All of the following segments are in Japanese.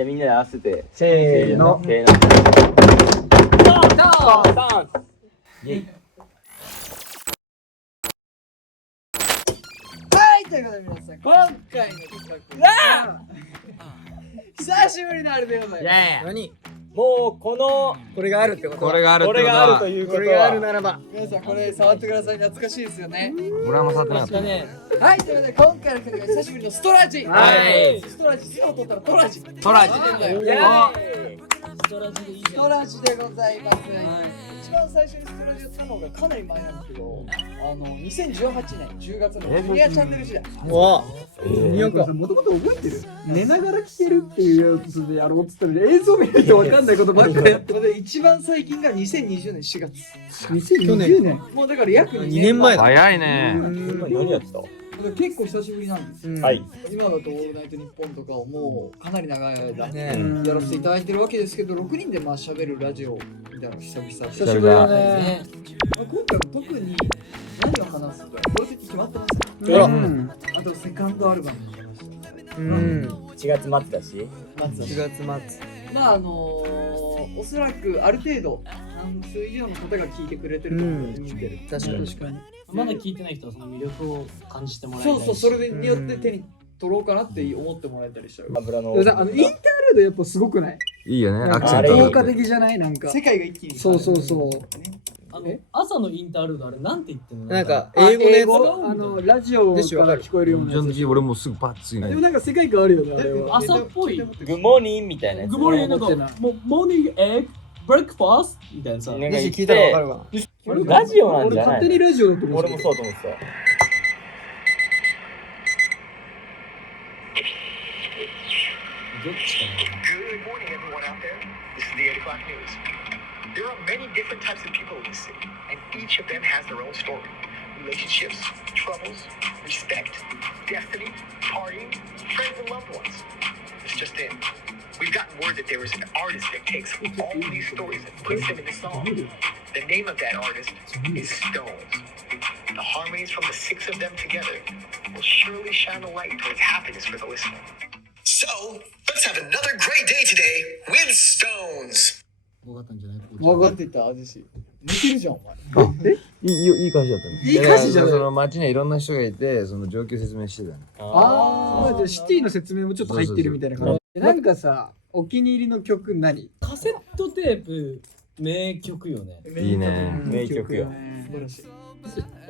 じゃあみんなで合わせてせーの。せーのドンイェイ。はい、ということで皆さん、今回の企画は久しぶりのあれでございます。何？もうこのこれがあるってこと？これがあるってこれことはがあるというこことれがあはるならば。皆さんこれ触ってください。懐かしいですよね。俺はも触ってなかった。はい、ということで今回の企画は久しぶりのストラジ。はいストラジ、スを取ったらトラジ。トラジはいイェーイ。ストラジでございます。一番最初にストラジをやったのがかなり前なんですけど、2018年10月のジュニアチャンネル時代。お。宮川さん、もともと覚えてる？寝ながら聞けるっていうやつでやろうっつったら映像見ないと分かんないことばっかりやってで一番最近が2020年4月。2020年。もうだから約2 2年前だ。早いね。何やってた？結構久しぶりなんですよ。はい。今だと「オールナイトニッポン」とかをもうかなり長い間ねやらせていただいてるわけですけど、6人でまあ喋るラジオみたいなの久々で、久しぶりだね。今回も特に何を話すかこれって決まってますほら。あとセカンドアルバムに出ました1月末だし。4月末。まあおそらくある程度半数以上の方が聞いてくれてると思うんで、見てる。確かに。確かに。まだ聞いてない人はその魅力を感じてもらいたいし。そうそう、それによって手に取ろうかなって思ってもらえたりしちゃう。油の。でもさ、インタールードやっぱすごくない？いいよね。アクセあれントが効果的じゃない？なんか。世界が一気にそうそうそう。朝のインタールードあれなんて言ってんの？なんか英語のやつが。ラジオから聞こえるようなやつ。その時俺もうすぐパッついでもなんか世界観あるよね、あれは。朝っぽい。グッモーニングみたいなやつ。グモリーなんかもうモーニングエッグブレックファーストみたいなさ。なんかもし聞いたらわかるわ。ラジオなんじゃない？俺勝手にラジオだと思う。俺もそうと思ってた。どっちか Good morning, everyone out there. This is the 8 o'clock news. There are many different types of people in this city, and each of them has their own story. Relationships, troubles, respect, destiny, partying, friends and loved ones. It's just in. We've gotten word that there is an artist that takes all these stories and puts them into song. The name of that artist is Stones. The harmonies from the six of them together will surely shine a light towards happiness for the listener. So, let's have another great day today with Stones. 分かったんじゃない？分かってた、アジシ。寝てるじゃん、お前。いい歌詞だったね。いい歌詞じゃないその街にはいろんな人がいて、その状況説明してたね。ああ、じゃあシティの説明もちょっと入ってるみたいな感じ。なんかさ、お気に入りの曲何？カセットテープ名曲よね。いいね。名曲よ。素晴らしい。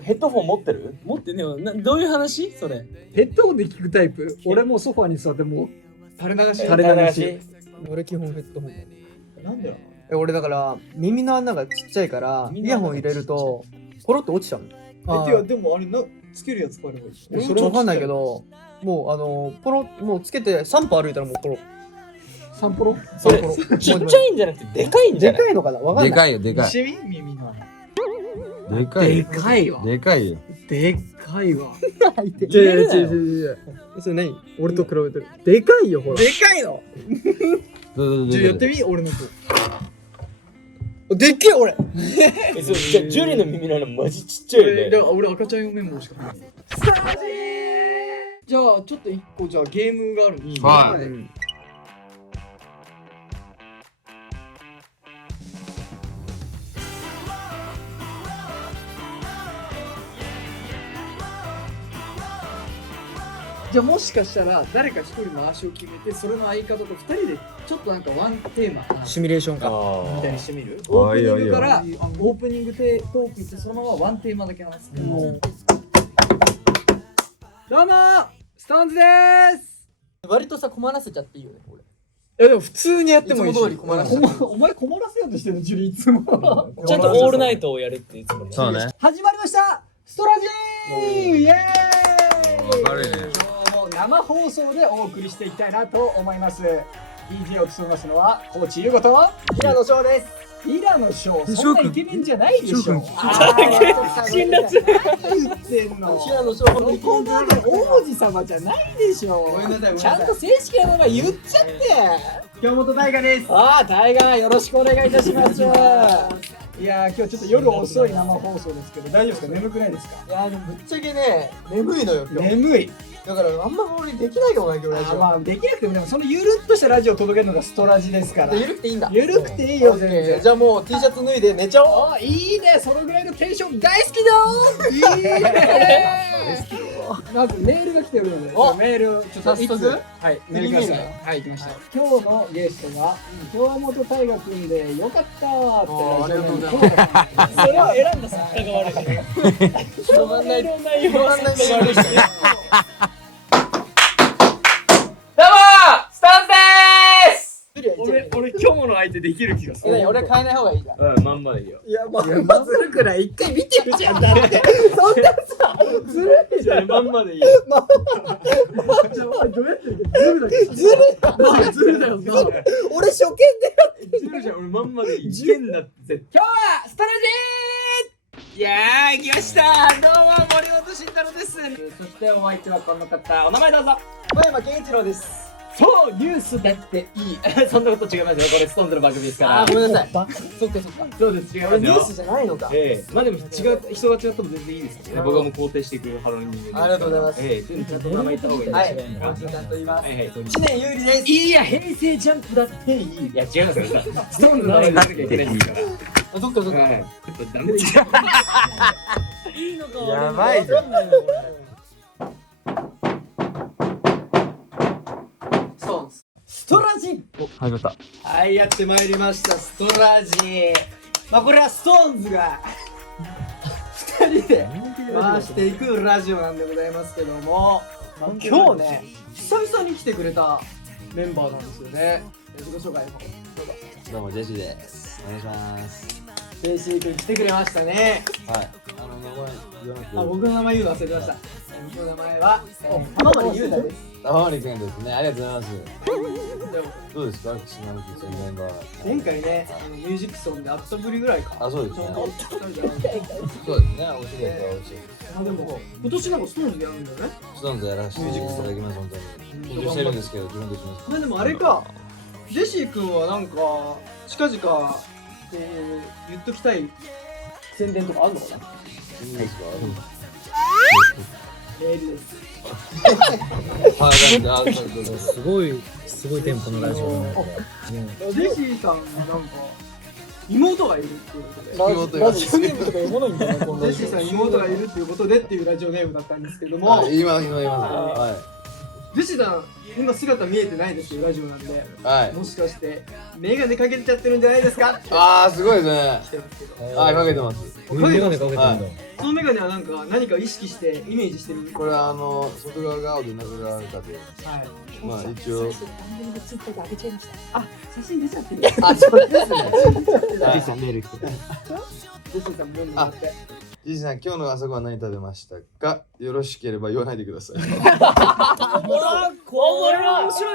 ヘッドフォン持ってる？持ってねえよ。どういう話？それ。ヘッドホンで聞くタイプ？俺もうソファに座ってもう垂れ流し。垂れ流し。俺基本ヘッドホン。なんだよ。俺だから耳の穴がちっちゃいからイヤホン入れるとポロッと落ちちゃうの。てか、でもあれつけるやつ変えればいい。俺それわかんないけど、もうポロもうつけて3歩歩いたらもうポロ。サンポロ？それちっちゃいんじゃなくてでかいんじゃない？でかいのかなわかんない。でかいよ、でかい。シミ耳の穴。でかいよ。かいわ。でかいよ。でかいわ。い違う。それ何？俺と比べてる。でかいよ、ほら。でかいの。じゃあやってみ、俺のと。でっけえ俺。そうじゃあジュリの耳の穴マジちっちゃいよね。俺赤ちゃん用メモしかない。じゃあちょっと一個じゃあゲームがあるんですはい。じゃあもしかしたら誰か一人回しを決めて、それの相方と二人でちょっとなんかワンテーマシミュレーションか。みたいにしてみる？あオープニングいいよからオープニングトークってそのままワンテーマだけ話す。どうもストーンズです割とさ困らせちゃっていいよね俺。いやでも普通にやってもいいし。いつも通り困らせちゃって。お前困らせようとしてるの、ジュリいつも。ちゃんとオールナイトをやるっていつもね。そうね。始まりましたストラジーイエーイ明るいね。今日も生放送でお送りしていきたいなと思います。 DJ を務めますのは高知優吾と平野翔です。平野翔、そんなイケメンじゃないでしょ。辛辣。何言ってんの。平野翔そこまで王子様じゃないでしょ。ごめんなさい。ちゃんと正式な名前言っちゃって。京本大我です。ああ、タイガーよろしくお願いいたします。いやー今日ちょっと夜遅い生放送ですけど大丈夫ですか？眠くないですか？いやでもぶっちゃけね眠いのよ今日。眠い。だからあんま俺できないかもな今日ラジオ。まあできなくてもでもそのゆるっとしたラジオを届けるのがストラジですから。ゆるくていいんだ。ゆるくていいよ全オッケー然。じゃあもう T シャツ脱いで寝ちゃおう。あいいねそのぐらいのテンション大好きだー。いいねまずメールが来てるのでおメールちょっと早速はいメールください。はい来ました。今日のゲストが京本大我くんでよかったーって。ありがとうございますそれを選んだ作家が悪い。広がんないの内容は作家が悪い。広がんないどうもスタンズでーす。俺俺今日の相手できる気がする。何俺変えない方がいいじゃん。うんまんまでいいよ。いやまあずるくない一回見てるじゃんだって。そんなさずるいじゃん。まんまでいいよ。どうやってズルだけずるい。ズルだよな。俺初見でジルじゃん俺まんまでいい。事件だって絶対。今日はストラジー。いやー来ました。どうも森本慎太郎です。そしてお相手はこの方、お名前どうぞ。小山健一郎です。そうニュースだっていい。そんなこと違いますよ。これストーンズの番組ですから。あごめんなさい。そっかそっか。そうです違いますよ俺ニュース。じゃないのか。まあでも人が違っても全然いいですけどね。僕はもう肯定していく派の人間ですから。ありがとうございますちゃんと名前言った方がいいはい。ですね。おじさんと言います。はいはい。知念優里です。いいや平成ジャンプだっていい。いや違いますよ。ストーンズの名前言わなきゃいけないんですから。あそっかそっか。はい。ちょっとダメですよ。いいのかやばいじゃん。そうです。ストラジ始まった。はいやってまいりましたストラジー。まあこれはストーンズが2人で回していくラジオなんでございますけども、まあ、今日ね久々に来てくれたメンバーなんですよね。自己紹介の方どうぞ。どうもジェシーです。お願いします。ベーシー君来てくれましたね。はい。名前言わなくていい。僕の名前言うの忘れてました。僕の名前は浜森優太です。玉森くんですね。ありがとうございます。でもどうですか、島根県メンバー。前回ねミュージックソンで会ったぶりぐらいか。あ、そうですね。ちょうど2人で会ってそうですね。おいしいですよ、おいしい。あでも今年なんかストーンズでやるんだよね。ストーンズやらせていただきます、本当に。緊張してるんですけど、自分でします。まあでもあれか、ジェシー君はなんか近々こう言っときたい宣伝とかあるのかな。いいですか。メールです。はい、なんで、すごいテンポのラジオね。ジェシーさんなんか妹がいるっていうことで。妹がラジオネームとか読まないんだよね。ジェシーさん妹がいるっていうことでっていうラジオネームだったんですけども、今。はい。ジェシーさん今姿見えてないですよラジオなんで、はい。もしかしてメガネかけちゃってるんじゃないですかってあー、すごいですね。来てますけど。はい、かけてます。メガネかけてんだ。そのメガネはなんか何か意識してイメージしてる。これは外側が青で中側が赤で、はい。まあ一応。写真出ちゃってる。あ、それですね。ジさんメール来て。ジェシーさんもあって。ジジさん、今日の朝ごはん何食べましたか？よろしければ言わないでください。面白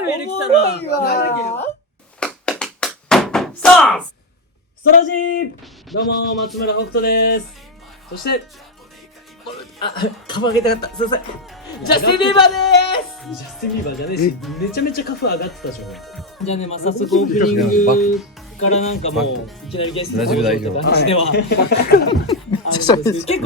いメール来たな。ストーンズストラジー。どうも松村北斗です。そしてカフ上げたかった。すいません。ジャスティン・ビーバーです。ジャスティン・ビーバーじゃねえし、めちゃめちゃカフ上がってたじゃん。じゃあね、まあ早速オープニングからなんかもういきなりゲストに来るって感じでは。結構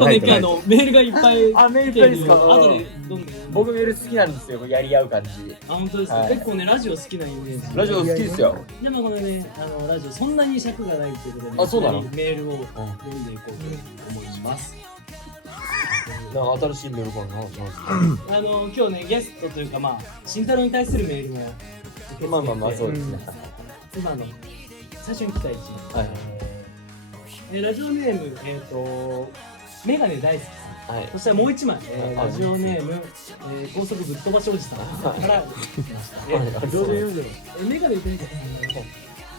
ね、メールがいっぱい。メールいっぱいですか。後でどんどん。僕メール好きなんですよ。やり合う感じ。本当ですか。結構ね、ラジオ好きなイメージ。ラジオ好きですよ。でもこのね、ラジオそんなに尺がないということで、あそうなのメールを読んでいこうと思います。なんか新しいメールかな。今日ね、ゲストというか、まあ、慎太郎に対するメールも受け付けて、まあそうですね。今の最初に来た位置、ラジオネーム、メガネ大好きさん、そしたらもう一枚、ラジオネーム、高速ぶっ飛ばしおじさんから来ました。メガネ大好きさん、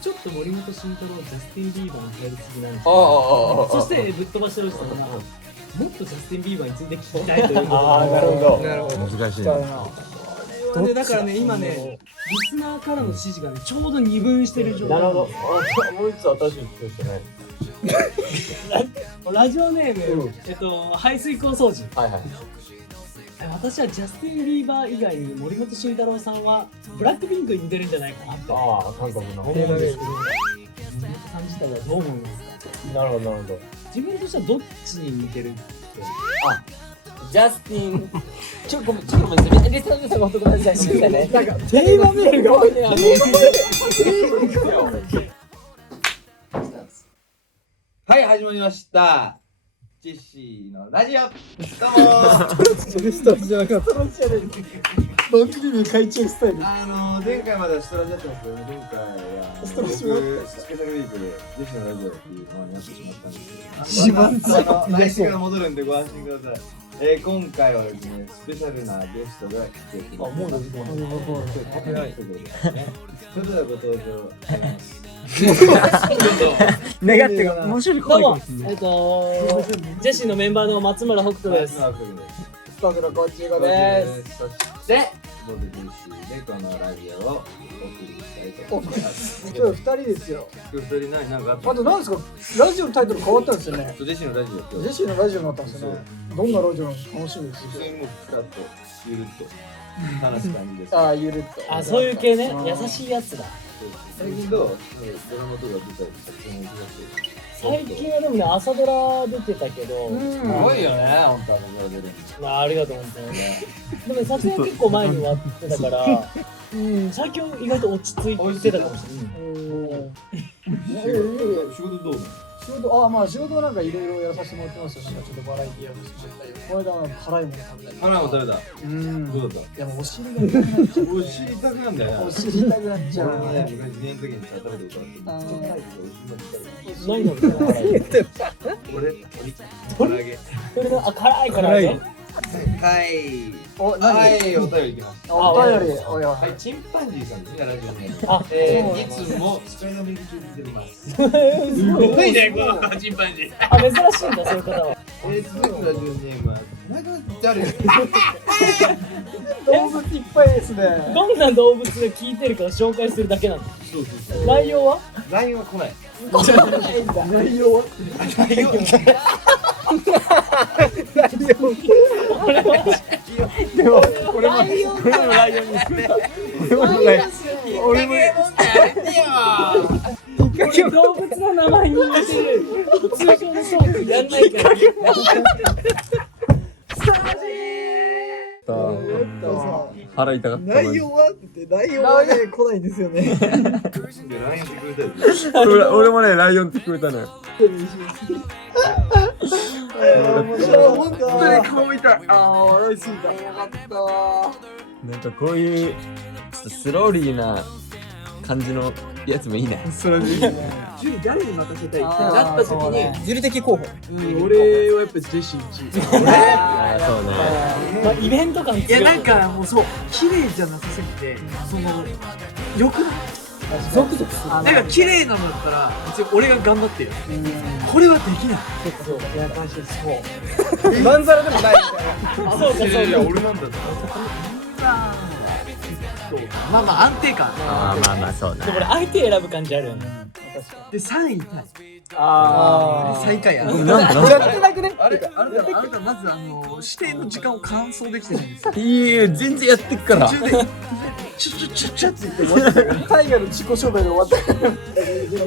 ちょっと森本慎太郎、ジャスティン・ビーバーに頼りすぎなんですよ。そしてぶっ飛ばしおじさんが、もっとジャスティン・ビーバーについて聞きたいということで。なるほど。難しいね。これはね、だからね、今ね、リスナーからの支持がね、ちょうど二分してる状態。なるほど。もう一つ新しい人ですね。ラジオネーム、排水口掃除。はいはい。私はジャスティン・ビーバー以外に森本慎太郎さんはブラックピンクに似てるんじゃないかなってああ、韓国の。思うんですけど、森本さん自体はどう思いますか？なるほどなるほど。自分としてはどっちに似てるって。ジャスティン。ちょっとごめん、リスナーの皆さんごめんなさいね。なんかテーマメールが多いね。はい始まりましたジェシーのラジオどうもストラジじゃなかった。番組名変えちゃうスタイル。前回まではストラジだったんですけどね、今回はストラジ僕スペシャルウィークでジェシーのラジオっていうのをやってしまったんですけど、来週から戻るんでご安心ください。今回はですね、スペシャルなゲストが来てくれてます。もうですね。それではご登場します。願ってが面白いどうも、ジェシーのメンバーの松村北斗です。スタジオのコーチーゴです。そして僕ジェシーでこのラジオをお送りしたいと思います。今日2人ですよ。今日2人何かあったあと何ですか、ラジオのタイトル変わったんですよね。ジェシーのラジオジェシーのラジオになったんですよね。どんなラジオなのか楽しみですよ。普通にもうピカッとゆるっと話す感じです。ああ、ゆるっと。あ、そういう系ね。優しいやつだ。最近どう？ドラマとか出たりとか最近はでもね、朝ドラ出てたけど、すごいよね、本当出るまあありがとう本当にね。でも撮影結構前に終わってたから、最近意外と落ち着いてたかもしれない。仕事どう？仕事、まあ仕事はなんかいろいろやらさせてもらってますよ。なんかちょっとバラエティーやらせてもらったり、この間は辛いもの食べたり。腹も食べた。どうだっいやもうお尻が痛くなっちゃう。た？お尻痛くなんだよな。お尻痛くなっちゃう。俺もね、昔2年の時にさ、食べてるからって。何飲むかな。俺、唐揚げ。それが辛いからね。はい。お、はい、お便りいきます。お便り、おや。はい、チンパンジーさんですね、ラジオネーム。あ、いつもスカイダミング中に出てます。すごいね、このチンパンジー。あ、珍しいんだ、そういう方は。続くラジオネームは、誰？動物いっぱいですね。どんな動物が聞いてるかを紹介するだけなんだ。そうそうそう。内容は LINE は来ない。内容はでも、俺もライオンにする。俺も動物の名前に似てる。通常のトークやんないから。腹痛かった。内容はって内容はね来ないんですよね。で LINE してくれたよ。俺もね、ライオンって聞こえたのよ。本当に顔痛い。笑いすぎた。よかったなんかこういうちょっとスローリーな感じのやつもいいね。ジュリ誰に任せたいってなった時に、ジュリ的候補。俺はやっぱジェシー1位。ああ、そうね。まあイベント感強い。いやなんかもうそう綺麗じゃなさすぎて、そのよくない？ゾクゾクする。なんか綺麗なのだったら別に俺が頑張ってる。これはできない。そう、いや、確かにそう。まんざらでもないみたいな。そうかそうか。いや、俺なんだって。まあまあ安定感。ああ、まあまあ、そうね。でも俺相手選ぶ感じあるよね。で3位タイ。あ最下位や。やってなくね。あなたまず指定の時間を完走できてるんですよ。いいよ、全然やってっから。途中でちょって言って終わったからタイガーの自己紹介で終わった。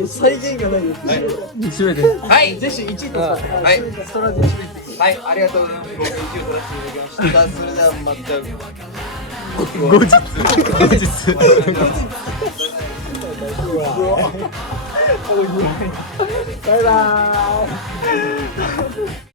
再現がないよ。締めて。はい、ジェシー1位とさ、はいストラディ締めて。はい、ありがとうございます。僕1位を取らせていただきました。それではまた後日。バイバーイ。